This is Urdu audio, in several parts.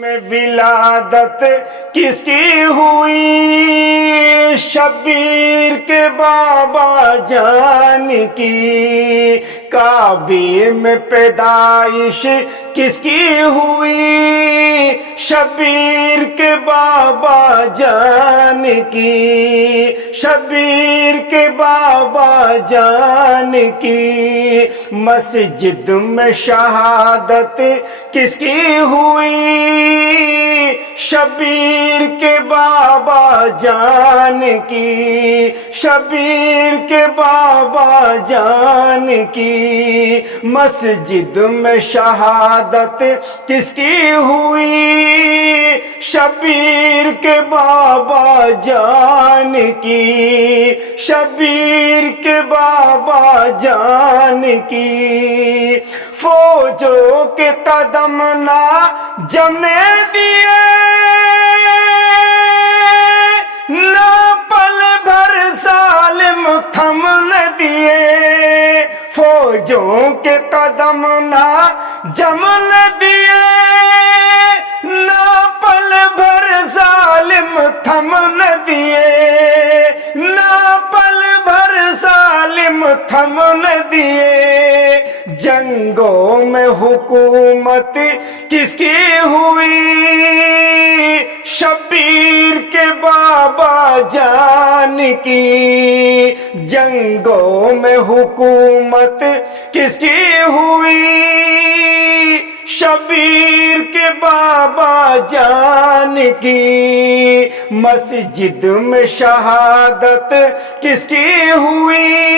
میں ولادت کس کی ہوئی؟ شبیر کے بابا جان کی۔ کعبے میں پیدائش کس کی ہوئی؟ شبیر کے بابا جان کی۔ شبیر کے بابا جان کی۔ مسجد میں شہادت کس کی ہوئی؟ شبیر کے بابا جان کی۔ شبیر کے بابا جان کی۔ مسجد میں شہادت کس کی ہوئی؟ شبیر کے بابا جان کی۔ شبیر کے بابا جان کی۔ فوجوں کے قدم نہ جمنے دیے، نہ پل بھر ظالم تھمنے دیے۔ فوجوں کے قدم نہ جمنے دیے، نہ پل بھر ظالم تھمنے دیے۔ نہ پل بھر ظالم تھمنے دیے۔ جنگوں میں حکومت کس کی ہوئی؟ شبیر کے بابا جان کی۔ جنگوں میں حکومت کس کی ہوئی؟ شبیر کے بابا جان کی۔ مسجد میں شہادت کس کی ہوئی؟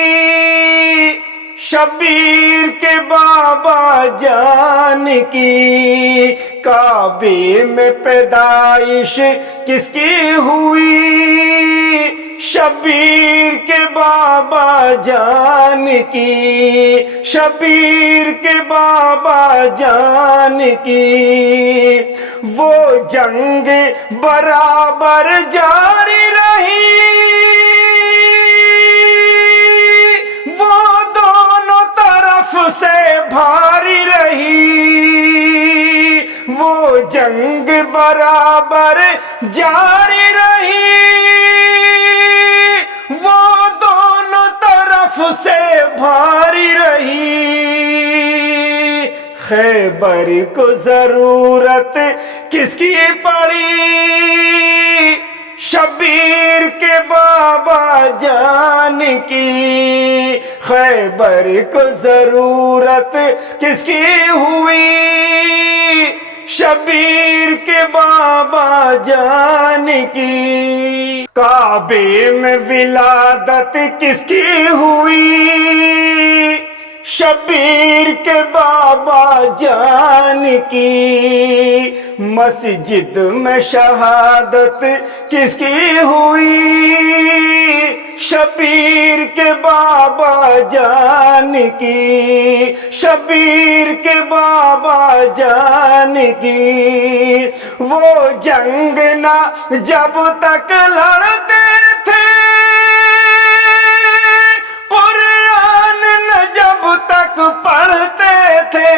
شبیر کے بابا جان کی۔ کعبے میں پیدائش کس کی ہوئی؟ شبیر کے بابا جان کی۔ شبیر کے بابا جان کی۔ وہ جنگ برابر جاری رہی، سے بھاری رہی۔ وہ جنگ برابر جاری رہی، وہ دونوں طرف سے بھاری رہی۔ خیبر کو ضرورت کس کی پڑی؟ شبیر کے بابا جان کی۔ خیبر کو ضرورت کس کی ہوئی؟ شبیر کے بابا جان کی۔ کعبے میں ولادت کس کی ہوئی؟ شبیر کے بابا جان کی۔ مسجد میں شہادت کس کی ہوئی؟ شبیر کے بابا جان کی۔ شبیر کے بابا جان کی۔ وہ جنگ نہ جب تک لڑتے تھے، قرآن نہ جب تک پڑھتے تھے۔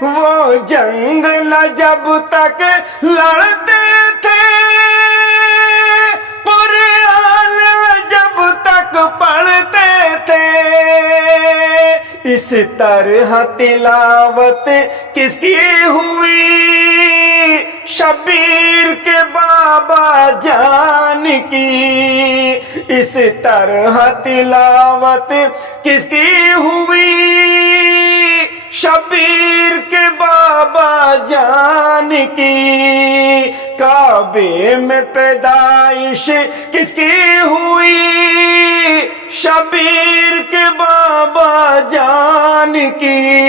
وہ جنگ نہ جب تک لڑتے تھے، قرآن جب تک پڑھتے تھے۔ اس طرح تلاوت کس کی ہوئی؟ شبیر کے بابا جان کی۔ اس طرح تلاوت کس کی ہوئی؟ شبیر کے بابا جان کی۔ کعبے میں پیدائش کس کی ہوئی؟ شبیر کے بابا جان کی۔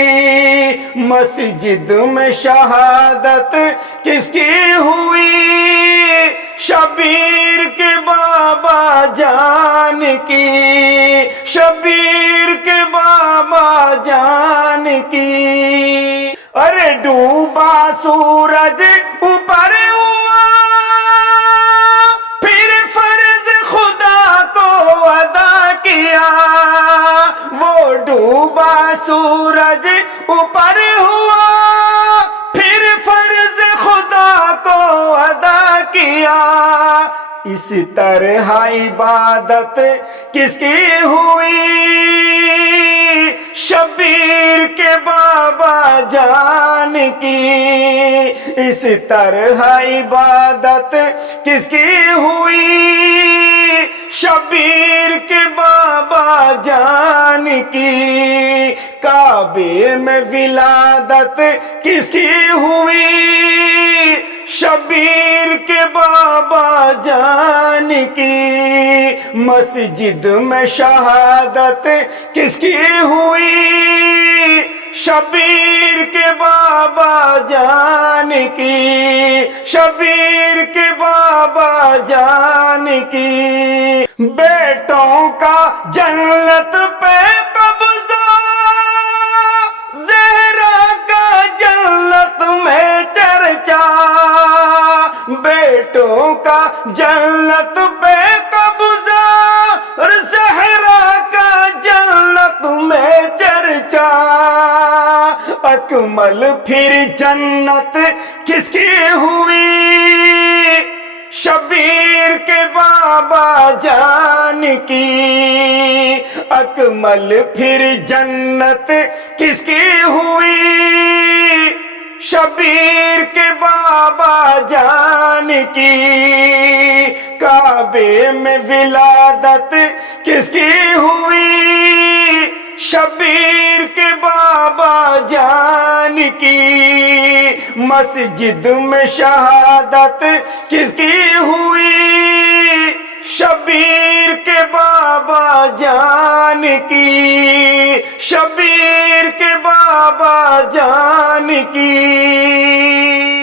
مسجد میں شہادت کس کی ہوئی؟ شبیر کے بابا جان کی۔ شبیر کے بابا جان کی۔ ارے ڈوبا سورج اوپر ہوا، پھر فرض خدا کو ادا کیا۔ وہ ڈوبا سورج اوپر ہوا، پھر فرض خدا اس طرح عبادت کس کی ہوئی؟ شبیر کے بابا جان کی۔ اس طرح عبادت کس کی ہوئی؟ شبیر کے بابا جان کی۔ کعبے میں ولادت کس کی ہوئی؟ شبیر کے بابا جان کی۔ مسجد میں شہادت کس کی ہوئی؟ شبیر کے بابا جان کی۔ شبیر کے بابا جان کی۔ بیٹوں کا جنت پہ قبضہ، زہرا کا جنت میں چرچا۔ بیٹوں کا جنت پہ قبضہ، اور زہرا کا جنت میں چرچا۔ اکمل پھر جنت کس کی ہوئی؟ شبیر کے بابا جان کی۔ اکمل پھر جنت کس کی ہوئی؟ شبیر کے بابا جان کی۔ کعبے میں ولادت کس کی ہوئی؟ شبیر کے بابا جان کی۔ مسجد میں شہادت کس کی ہوئی؟ شبیر کے بابا جان کی۔ شبیر کے بابا جان کی۔